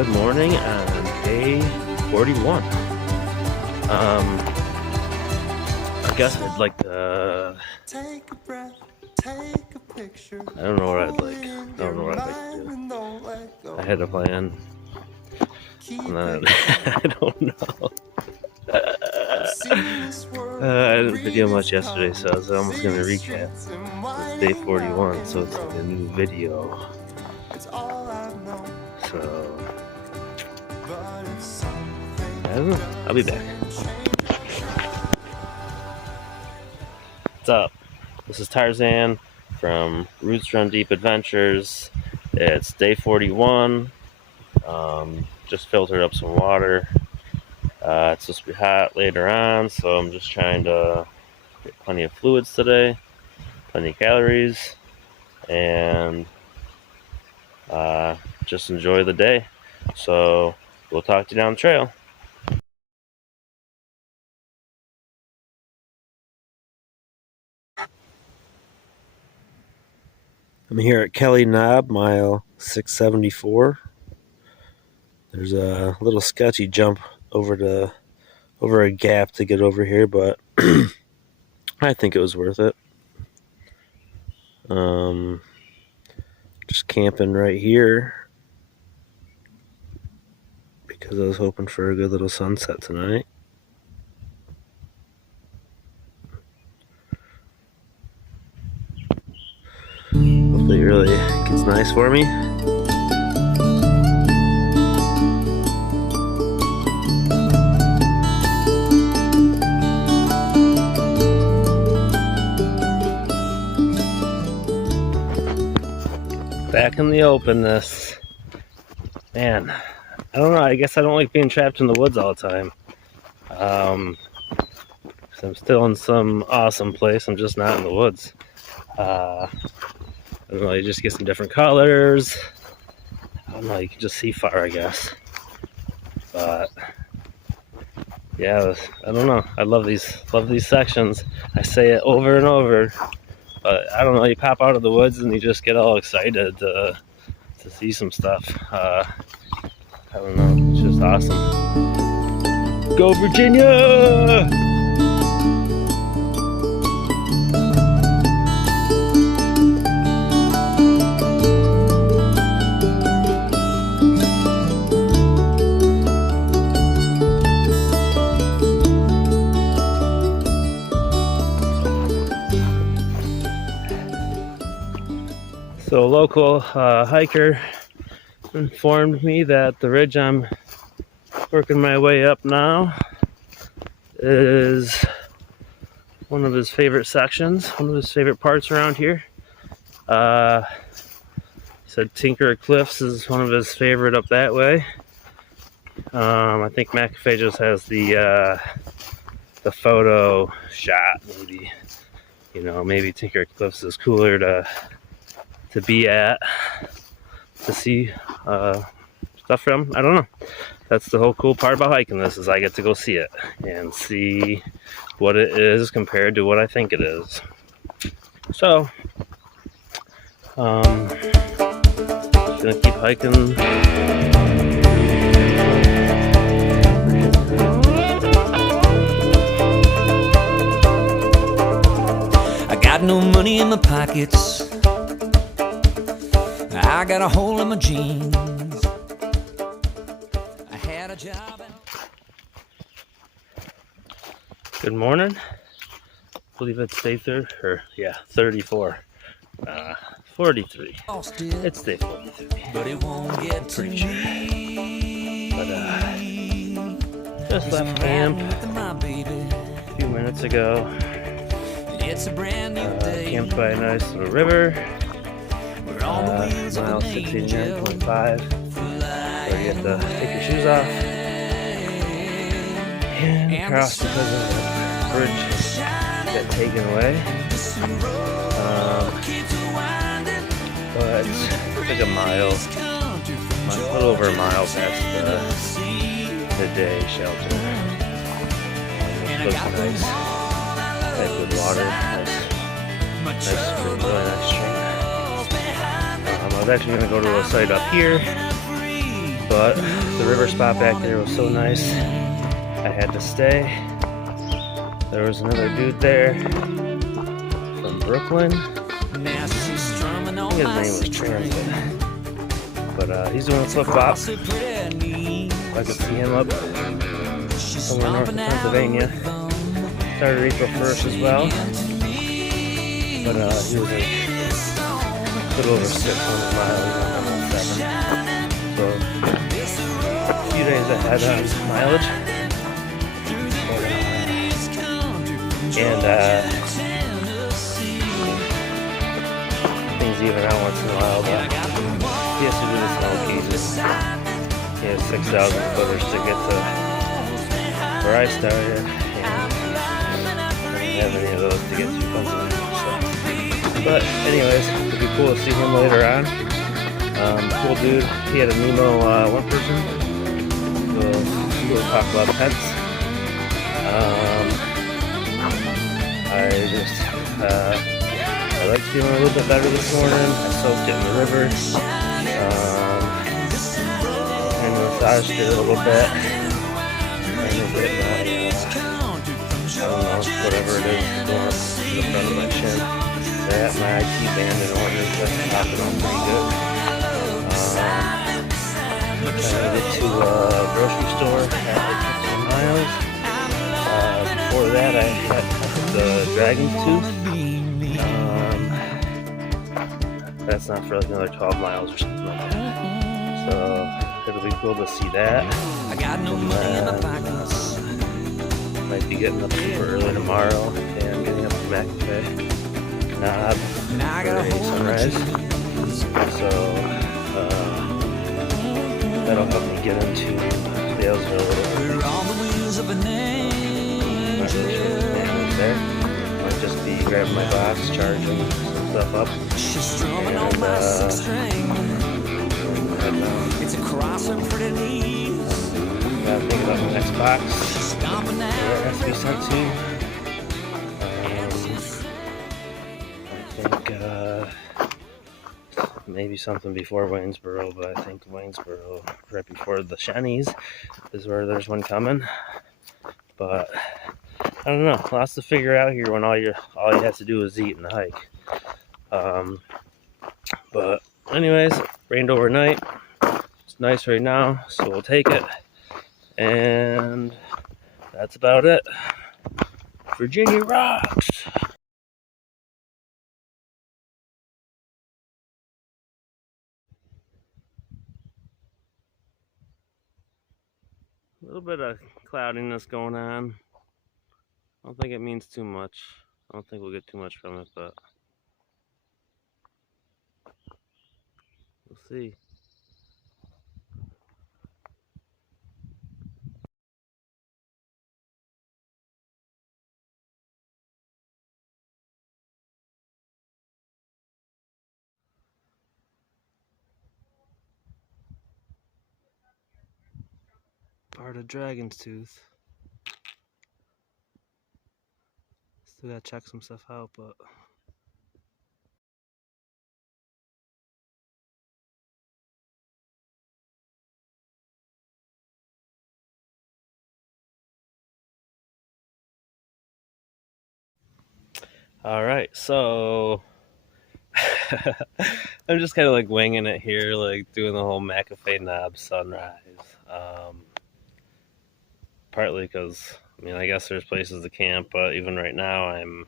Good morning on day 41. I guess I'd like to, I don't know what I'd like. I don't know what I'd like to do. I had a plan, and then I don't know. I didn't video much yesterday, so I was almost going to recap. It's day 41, so it's like a new video. So, I don't know. I'll be back. What's up? This is Tarzan from Roots Run Deep Adventures. It's day 41. Just filtered up some water. It's supposed to be hot later on, so I'm just trying to get plenty of fluids today, plenty of calories, and just enjoy the day. So we'll talk to you down the trail. I'm here at McAfee Knob, mile 674. There's a little sketchy jump over a gap to get over here, but I think it was worth it. Just camping right here because I was hoping for a good little sunset tonight. Hopefully it really gets nice for me. Back in the openness. Man, I don't know, I guess I don't like being trapped in the woods all the time. I'm still in some awesome place, I'm just not in the woods. I don't know, you just get some different colors. I don't know, you can just see far, I guess. But yeah, I don't know. I love these sections. I say it over and over. But I don't know, you pop out of the woods and you just get all excited to see some stuff. I don't know, it's just awesome. Go Virginia! So a local hiker informed me that the ridge I'm working my way up now is one of his favorite sections, one of his favorite parts around here. Said Tinker Cliffs is one of his favorite up that way. I think McAfee just has the photo shot, maybe. You know, maybe Tinker Cliffs is cooler to be at, to see stuff from. I don't know. That's the whole cool part about hiking this, is I get to go see it and see what it is compared to what I think it is. So, just gonna keep hiking. I got no money in my pockets, I got a hole in my jeans. I had a job and... Good morning. I believe it's day 34. 43. It's day 43. But it won't get to me. But just left camp a few minutes ago. It's a brand new day. Camped by a nice little river. Mile 69.5. So you have to take your shoes off and cross because of the bridge got taken away. But it's like a little over a mile past the day shelter. It looks nice. Had good water. Nice, really nice stream. I was actually going to go to a site up here But the river spot back there was so nice, I had to stay. There was another dude there from Brooklyn. I think his name was Tarzan. But he's doing a flip flop. I could see him up somewhere north of Pennsylvania. Started April 1st as well. But he was like a little over 600 miles on 7. So a few days ahead on mileage. And things even out once in a while, but he has to do this in all cases. He has 6,000 footers to get to where I started, and I didn't have any of those to get to Pennsylvania. So. But anyways, it'd be cool to see him later on. Cool dude. He had a Nemo one person. We'll talk about pets. I like feeling a little bit better this morning. I soaked it in the river. And massaged it a little bit. And then get my, I don't know, whatever it is going up to the front of my chin. That my IT band in order to pop it on pretty good. I'm trying to get to a grocery store at like 15 miles. Before that, I had the Dragon's Tooth. That's not for like another 12 miles or something like that. So it'll be cool to see that. And might be getting up super early tomorrow and getting up to McAfee Knob for a sunrise. So that'll help me get into Dalesville a little bit. Not really sure what the plan is there. Might just be grabbing my box, charging some stuff up. It's across her pretty knees. Gotta think about the next box. Where it has to be sent to. I think maybe something before Waynesboro, but I think Waynesboro, right before the Shanies, is where there's one coming. But I don't know. Lots to figure out here when all you have to do is eat and hike. But anyways, rained overnight. It's nice right now, so we'll take it. And that's about it. Virginia rocks! A little bit of cloudiness going on. I don't think it means too much. I don't think we'll get too much from it, but we'll see. Part of Dragon's Tooth. Still gotta check some stuff out, but alright, so I'm just kind of like winging it here, like doing the whole McAfee Knob sunrise. Partly because, I mean, I guess there's places to camp, but even right now I'm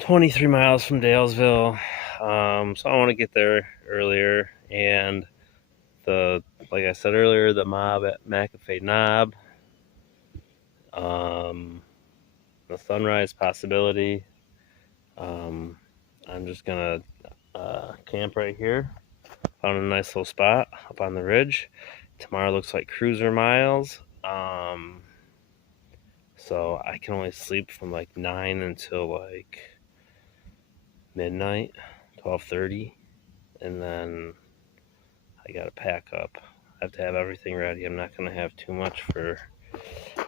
23 miles from Dalesville, so I want to get there earlier. And like I said earlier, the mob at McAfee Knob, the sunrise possibility. I'm just gonna camp right here. Found a nice little spot up on the ridge. Tomorrow looks like cruiser miles. So I can only sleep from like 9 until like midnight, 12:30, and then I gotta pack up. I have to have everything ready. I'm not gonna have too much for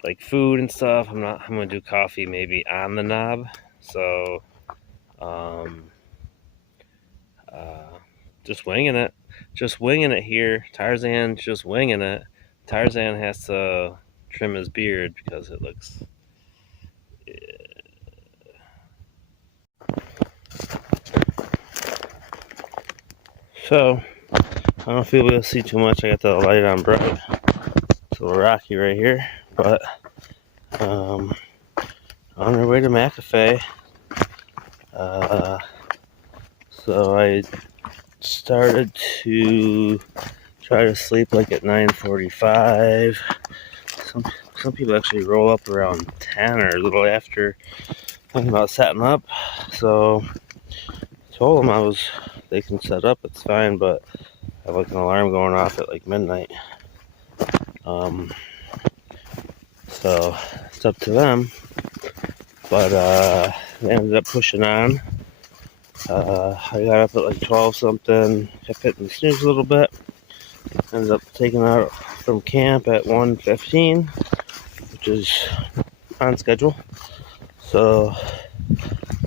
like food and stuff. I'm gonna do coffee maybe on the knob. So just winging it. just winging it here. Tarzan just winging it. Tarzan has to trim his beard because it looks. So, I don't know if you'll be able to see too much. I got the light on bright. It's a little rocky right here, but on our way to McAfee. So I started to try to sleep like at 9:45. Some people actually roll up around 10 or a little after, thinking about setting up. So I told them they can set up, it's fine, but I have like an alarm going off at like midnight. So it's up to them. But they ended up pushing on. I got up at like 12 something, kept hitting the snooze a little bit. Ended up taking out from camp at 1:15, which is on schedule. So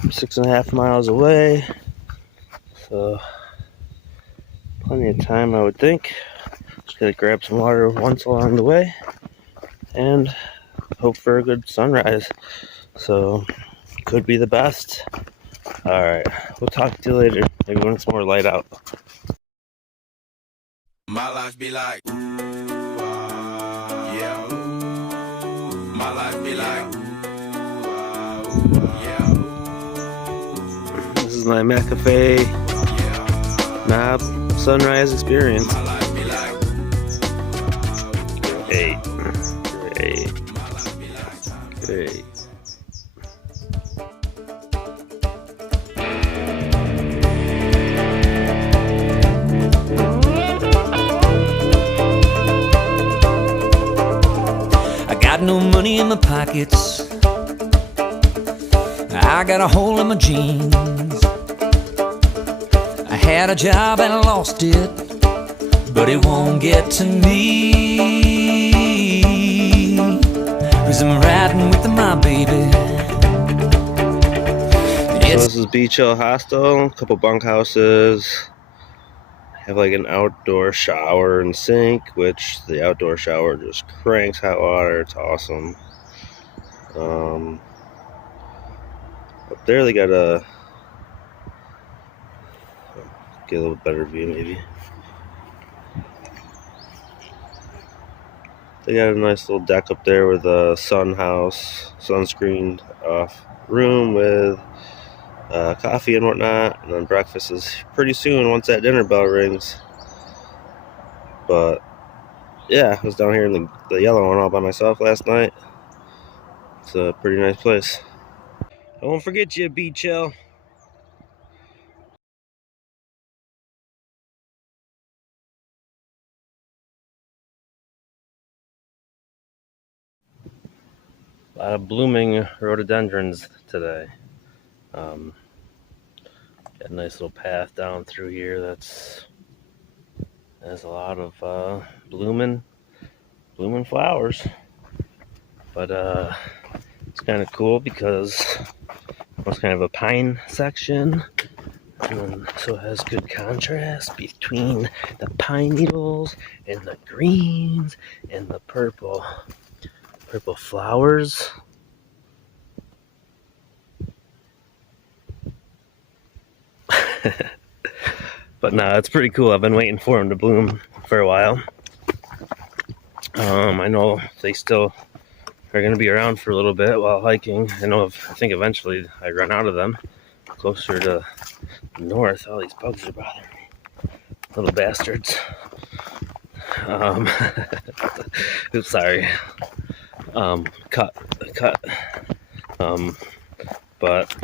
I'm 6.5 miles away. So plenty of time, I would think. Just gotta grab some water once along the way and hope for a good sunrise. So could be the best. Alright, we'll talk to you later. Maybe when it's more light out. My life be like, yeah. My life be like, yeah. This is my McAfee Knob sunrise experience. My life be like, Great. my life be like. Great. Got no money in my pockets, I got a hole in my jeans. I had a job and I lost it, but it won't get to me, 'cause I'm riding with my baby. So this is Beach Hill Hostel, a couple bunkhouses. Have like an outdoor shower and sink, which the outdoor shower just cranks hot water. It's awesome. Up there they got get a little better view maybe. They got a nice little deck up there with a sunscreened off room with coffee and whatnot, and then breakfast is pretty soon once that dinner bell rings. But yeah, I was down here in the yellow one all by myself last night. It's a pretty nice place. I won't forget you, Beach Hill. A lot of blooming rhododendrons today. Got a nice little path down through here there's a lot of blooming flowers. But it's kind of cool because it's kind of a pine section, and so it has good contrast between the pine needles and the greens and the purple flowers. But no, it's pretty cool. I've been waiting for them to bloom for a while. I know they still are going to be around for a little bit while hiking. I think eventually I run out of them closer to the north. All these bugs are bothering me, little bastards. Oops, sorry. Cut. But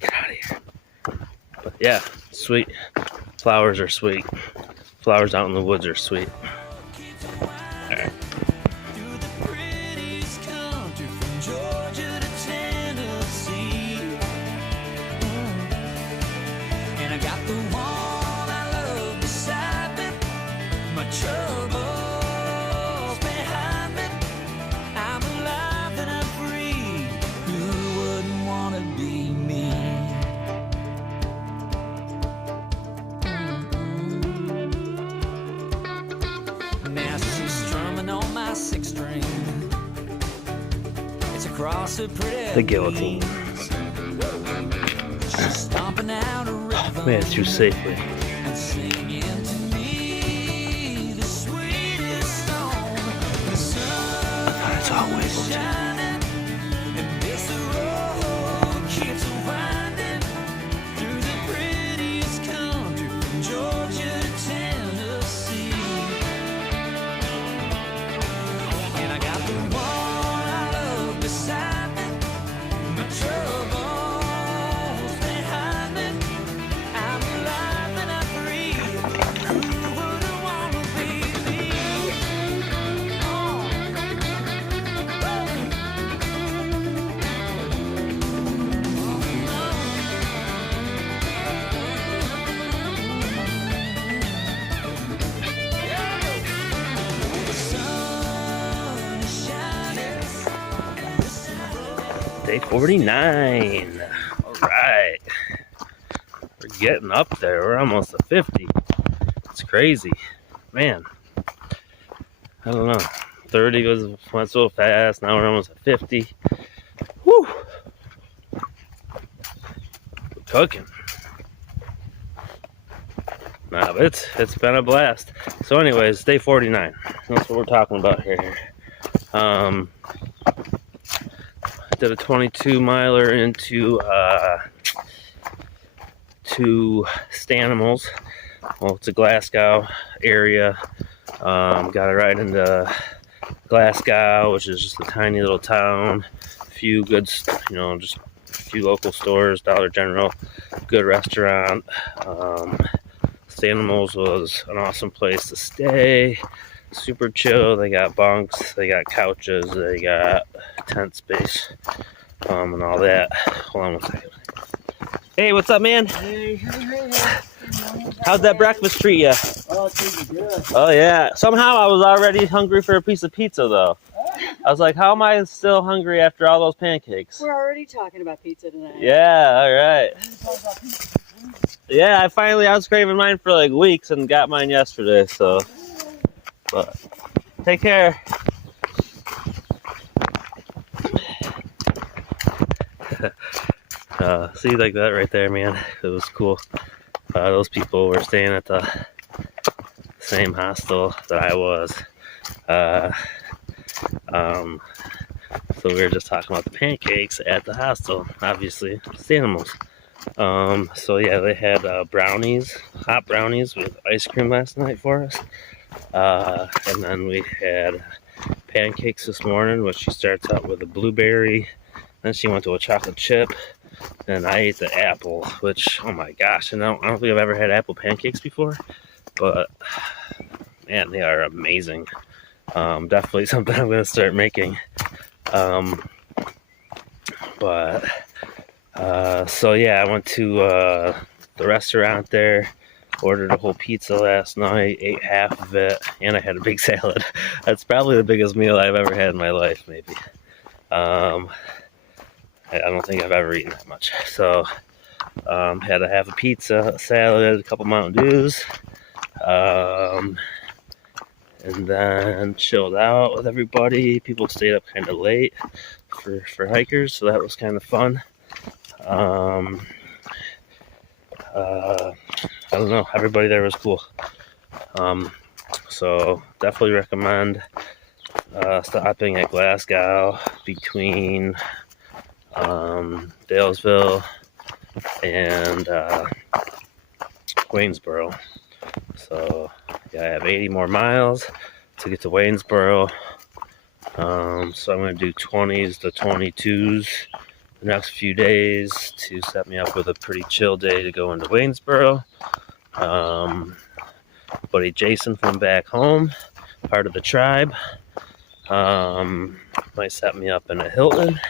get out of here. But yeah, sweet. Flowers are sweet. Flowers out in the woods are sweet. Alright. dance across a pretty The Guillotine. She's stomping out a rhythm Made it through safely. and singing to me the sweetest song. The sun It's always is shining, and this road keeps winding through the prettiest country from Georgia to Tennessee. And I got the one I love beside me, my troubles behind me. I'm alive and I'm free. Who wouldn't wanna be me? The sun is shining. Day 49. Alright. We're getting up there. We're almost to 50. It's crazy. Man. I don't know. 30 went so fast. Now we're almost at 50. Whew. We're cooking. Nah, but it's been a blast. So anyways, day 49. That's what we're talking about here. Did a 22 miler into to Stanimals. Well, it's a Glasgow area. Got it right into Glasgow, which is just a tiny little town. A few good, just a few local stores, Dollar General, good restaurant. Stanimals was an awesome place to stay. Super chill. They got bunks, they got couches, they got tent space, and all that. Hold on one second. Hey, what's up, man? Hey. How'd that breakfast treat you? Oh, it's pretty good. Oh yeah. Somehow I was already hungry for a piece of pizza, though. I was like, how am I still hungry after all those pancakes? We're already talking about pizza tonight. Yeah. All right. Yeah, I was craving mine for like weeks and got mine yesterday. So, but take care. See, like that right there, man. It was cool. Those people were staying at the same hostel that I was. So we were just talking about the pancakes at the hostel. Obviously, it's animals. So yeah, they had brownies, hot brownies with ice cream last night for us. And then we had pancakes this morning, which she starts out with a blueberry. Then she went to a chocolate chip. And I ate the apple, which, oh my gosh, and I don't think I've ever had apple pancakes before, but man, they are amazing. Definitely something I'm going to start making. So yeah, I went to the restaurant there, ordered a whole pizza last night, ate half of it, and I had a big salad. That's probably the biggest meal I've ever had in my life, maybe. I don't think I've ever eaten that much. So, had to have a pizza, a salad, a couple Mountain Dews, and then chilled out with everybody. People stayed up kind of late for hikers, so that was kind of fun. I don't know. Everybody there was cool. So definitely recommend stopping at Glasgow between Dalesville and Waynesboro. So yeah, I have 80 more miles to get to Waynesboro. So I'm going to do 20s to 22s the next few days to set me up with a pretty chill day to go into Waynesboro. Buddy Jason from back home, part of the tribe, might set me up in a Hilton,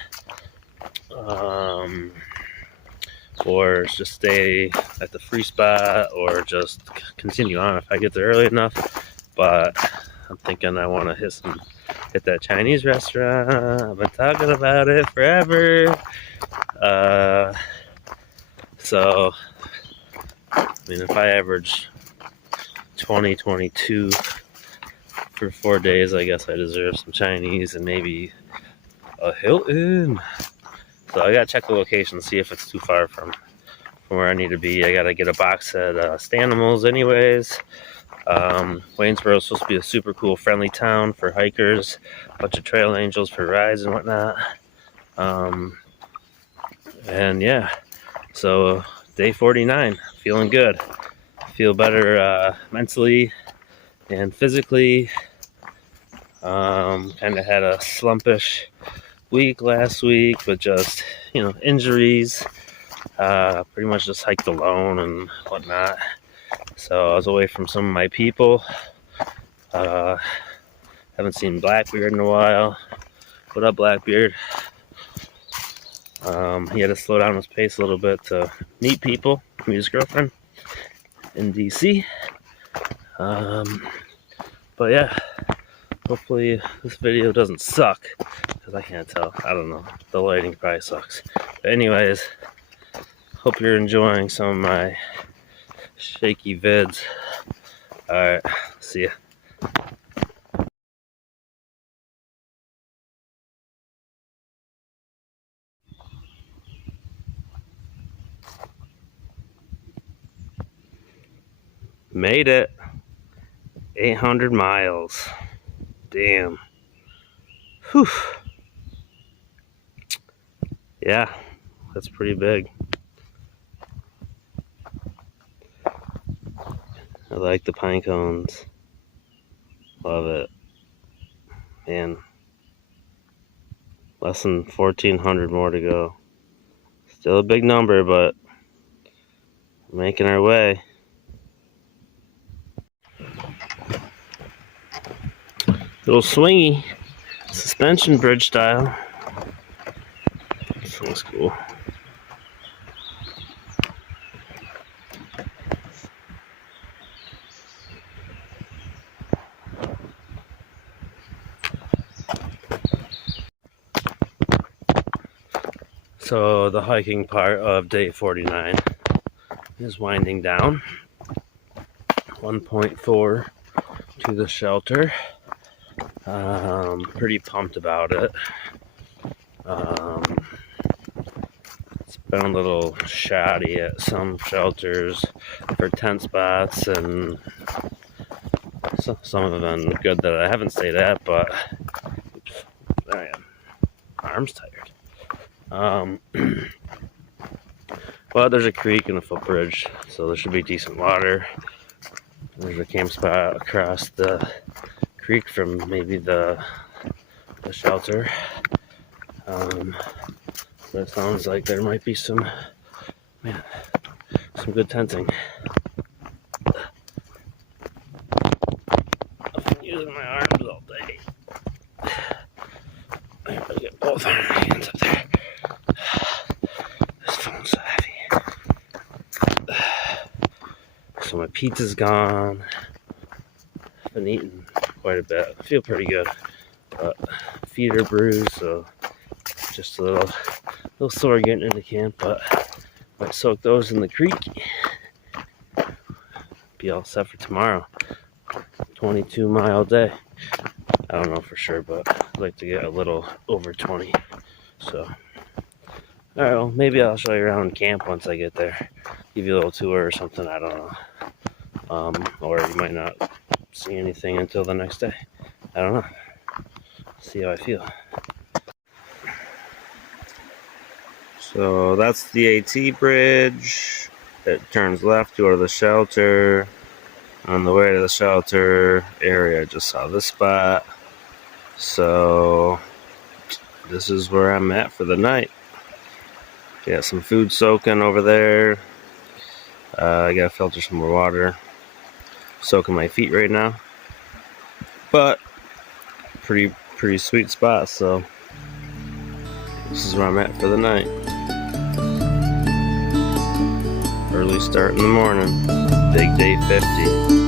or just stay at the free spot, or just continue on if I get there early enough. But I'm thinking I want to hit that Chinese restaurant. I've been talking about it forever. So I mean, if I average 22 for 4 days, I guess I deserve some Chinese and maybe a Hilton. So I gotta check the location, see if it's too far from where I need to be. I gotta get a box at Stanimals anyways. Waynesboro is supposed to be a super cool, friendly town for hikers, a bunch of trail angels for rides and whatnot. And yeah, so day 49, feeling good. Feel better mentally and physically. Kind of had a slumpish week last week with just, injuries. Pretty much just hiked alone and whatnot. So I was away from some of my people. Haven't seen Blackbeard in a while. What up, Blackbeard? He had to slow down his pace a little bit to meet people, meet his girlfriend in DC. But yeah, hopefully this video doesn't suck, because I can't tell. I don't know. The lighting probably sucks. But anyways, hope you're enjoying some of my shaky vids. Alright, see ya. Made it. 800 miles. Damn. Whew. Yeah, that's pretty big. I like the pine cones. Love it. Man. Less than 1,400 more to go. Still a big number, but we're making our way. Little swingy suspension bridge style. This one's cool. So the hiking part of day 49 is winding down. 1.4 to the shelter. Pretty pumped about it. It's been a little shoddy at some shelters for tent spots, and some of them good that I haven't stayed at, but there I am. Arm's tired. But there's a creek and a footbridge, so there should be decent water. There's a camp spot across the creek from maybe the shelter. But it sounds like there might be some good tenting. I've been using my arms all day. I gotta get both arm hands up there. This phone's so heavy. So my pizza's gone. I've been eating quite a bit. I feel pretty good. But feet are bruised, so just a little sore getting into camp, but might soak those in the creek. Be all set for tomorrow. 22-mile day. I don't know for sure, but I'd like to get a little over 20. So, alright, well, maybe I'll show you around camp once I get there. Give you a little tour or something, I don't know. Or you might not see anything until the next day. I don't know. See how I feel. So that's the AT bridge. It turns left to go to the shelter. On the way to the shelter area, I just saw this spot. So this is where I'm at for the night. Got some food soaking over there. I gotta filter some more water. Soaking my feet right now. But pretty sweet spot, so this is where I'm at for the night. Early start in the morning. Big day 50.